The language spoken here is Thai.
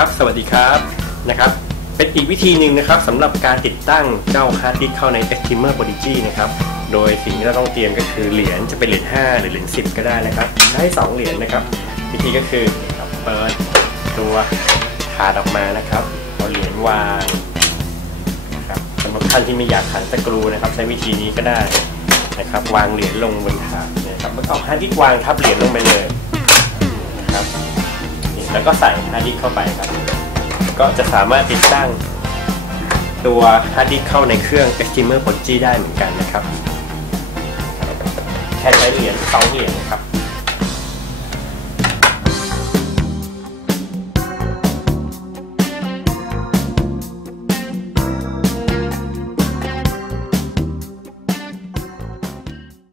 ครับ สวัสดีครับนะครับ เป็นอีกวิธีหนึ่งนะครับสำหรับการติดตั้งเจ้าฮาร์ดดิสก์เข้าใน Estimer Prodigy นะครับ โดยสิ่งที่เราต้องเตรียมก็คือเหรียญจะเป็นเหรียญ5หรือเหรียญ10 ก็ได้นะครับ ได้ 2 เหรียญนะครับ วิธีก็คือเปิดตัวถาดออกมานะครับเอาเหรียญวางนะครับสำหรับท่านที่ไม่อยากขันตะกรูนะครับ ใช้วิธีนี้ก็ได้นะครับ วางเหรียญลงบนถาดนะครับแล้วเอาฮาร์ดดิสก์วางทับเหรียญลงไปเลย ก็ใส่ฮาร์ดดิสก์เข้าไปครับ ก็จะสามารถติดตั้งตัวฮาร์ดดิสก์เข้าในเครื่อง Extremer p o d g ได้เหมือนกันนะครับ แค่ใช้เหรียญสองเหรียญนะครับ